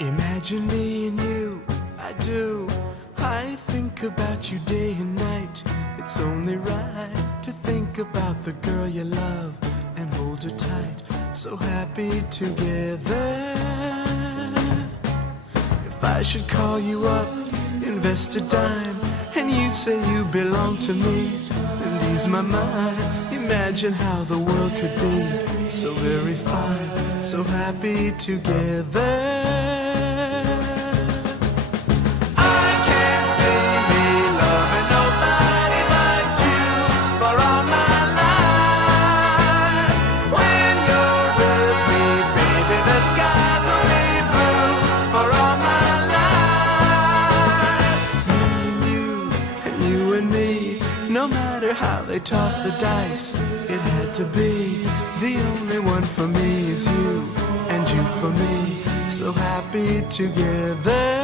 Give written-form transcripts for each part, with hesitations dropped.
Imagine me and you, I do. I think about you day and night. It's only right to think about the girl you love and hold her tight. So happy together. If I should call you up, invest a dime, and you say you belong to me, and ease my mind. Imagine how the world could be so very fine, so happy together. No matter how they toss the dice, it had to be. The only one for me is you, and you for me, so happy together.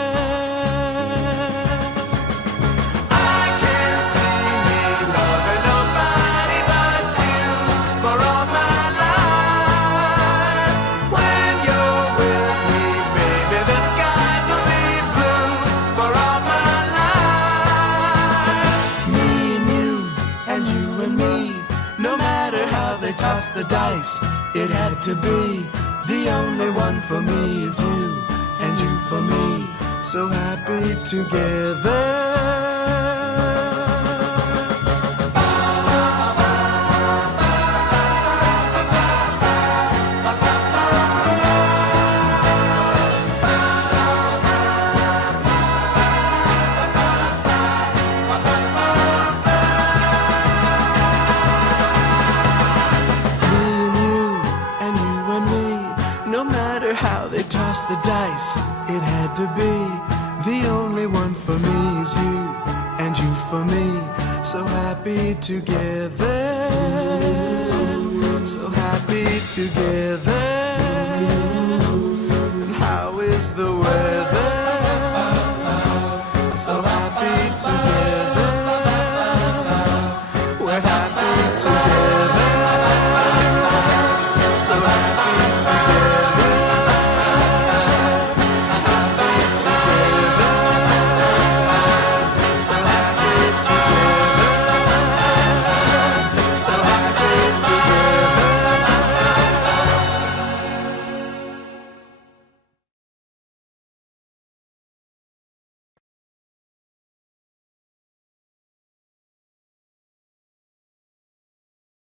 No matter how they toss the dice, it had to be. The only one for me is you, and you for me, so happy together. No matter how they toss the dice, it had to be. The only one for me is you, and you for me, so happy together. So happy together. And how is the weather? So happy together.